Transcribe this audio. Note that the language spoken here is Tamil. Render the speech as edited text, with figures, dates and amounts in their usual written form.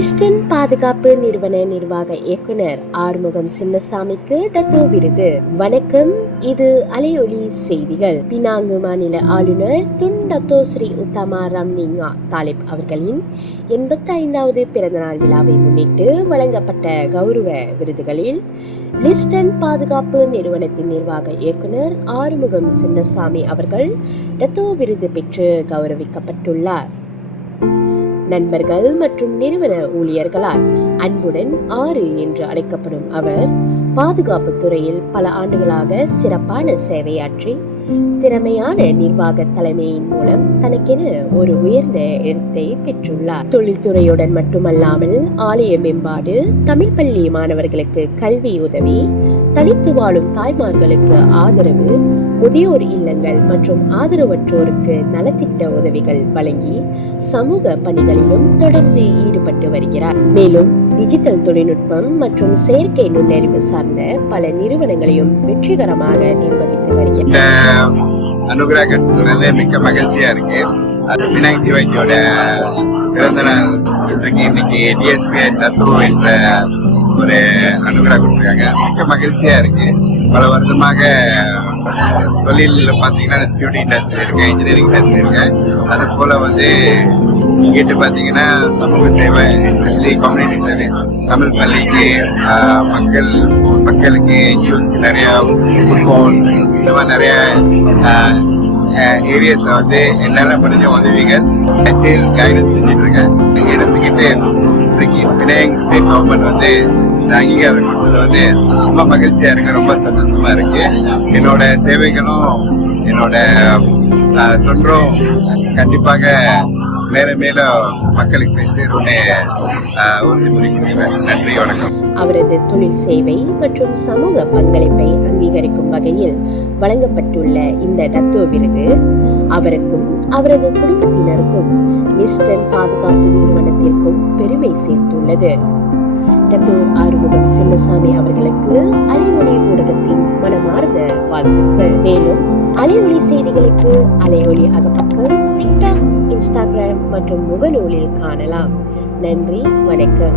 லிஸ்டன் பாதுகாப்பு நிறுவன நிர்வாக இயக்குனர் ஆறுமுகம் சின்னசாமிக்கு டத்தோ விருது. வணக்கம், இது அலையொலி செய்திகள். பினாங்கு மாநில ஆளுநர் துன் டத்தோ ஸ்ரீ உத்தமா ரம்னிங்கா தாலிப் அவர்களின் 85வது பிறந்தநாள் விழாவை முன்னிட்டு வழங்கப்பட்ட கௌரவ விருதுகளில் லிஸ்டன் பாதுகாப்பு நிறுவனத்தின் நிர்வாக இயக்குனர் ஆறுமுகம் சின்னசாமி அவர்கள் டத்தோ விருது பெற்று கௌரவிக்கப்பட்டுள்ளார். நண்பர்கள் மற்றும் நிறுவன ஊழியர்களால் அன்புடன் 6 என்று அழைக்கப்படும் அவர் பாதுகாப்பு துறையில் பல ஆண்டுகளாக சிறப்பான சேவையாற்றி திறமையான நிர்வாக தலைமையின் மூலம் தனக்கென ஒரு உயர்ந்த இடத்தை பெற்றுள்ளார். தொழில்துறையுடன் மட்டுமல்லாமல் ஆலய மேம்பாடு, தமிழ் பள்ளி மாணவர்களுக்கு கல்வி உதவி, தனித்து வாழும் தாய்மார்களுக்கு ஆதரவு, முதியோர் இல்லங்கள் மற்றும் ஆதரவற்றோருக்கு நலத்திட்ட உதவிகள் வழங்கி சமூக பணிகளிலும் தொடர்ந்து ஈடுபட்டு வருகிறார். மேலும் டிஜிட்டல் தொழில்நுட்பம் மற்றும் செயற்கை நுண்ணறிவு சார்ந்த பல நிறுவனங்களையும் வெற்றிகரமாக நிர்வகித்து வருகிறார். அனுகிரகத்திலிருந்து மிக்க மகிழ்ச்சியா இருக்கு. விநாயக் டிவைட்டியோட பிறந்த நாள் இன்னைக்கு டிஎஸ்பி டத்தோ என்ற ஒரு அனுகிரகம் கொடுத்துருக்காங்க. மிக்க மகிழ்ச்சியா இருக்கு. பல வருடமாக தொழில் பாத்தீங்கன்னா செக்யூரிட்டி இண்டஸ்ட்ரி இருக்கு, இன்ஜினியரிங் இண்டஸ்ட்ரி இருக்கு. அது போல இங்கிட்டு பாத்தீங்கன்னா சமூக சேவை, எஸ்பெஷலி கம்யூனிட்டி சர்வீஸ், தமிழ் பள்ளிக்கு மக்களுக்கு என்ஜிஓஸ்க்கு நிறைய ஃபுட்பால் இந்த மாதிரி நிறைய ஏரியாஸ்ல என்னால முடிஞ்ச உதவிகள் கைடன்ஸ் செஞ்சுட்டு இருக்கேன். எடுத்துக்கிட்டு இன்றைக்கு விநாயக் ஸ்டேட் கவர்மெண்ட் அங்கீகாரம் கொடுத்தது ரொம்ப மகிழ்ச்சியா இருக்கு, ரொம்ப சந்தோஷமா இருக்கு. என்னோட சேவைகளும் என்னோட தொன்றும் கண்டிப்பாக மேல மேல மக்களுக்கு சேரும்னு உறுதிமொழி கொடுக்கிறேன். நன்றி, வணக்கம். அவரது தொழில் சேவை மற்றும் சமூக பங்களிப்பை அங்கீகரிக்கும் வகையில் வழங்கப்பட்டுள்ள இந்த டத்தோ விருது அவருக்கும் அவரது குடும்பத்தினருக்கும் லிஸ்டன் பாதுகாப்பு நிறுவனத்திற்கும் பெருமை சேர்த்துள்ளது. டத்தோ ஆறுமுகம் சின்னசாமி அவர்களுக்கு அலையொலி ஊடகத்தின் மனமார்ந்த வாழ்த்துக்கள். மேலும் அலையொலி செய்திகளுக்கு அலையொலி அகப்பக்கம், டிக்டாக், இன்ஸ்டாகிராம் மற்றும் முகநூலில் காணலாம். நன்றி, வணக்கம்.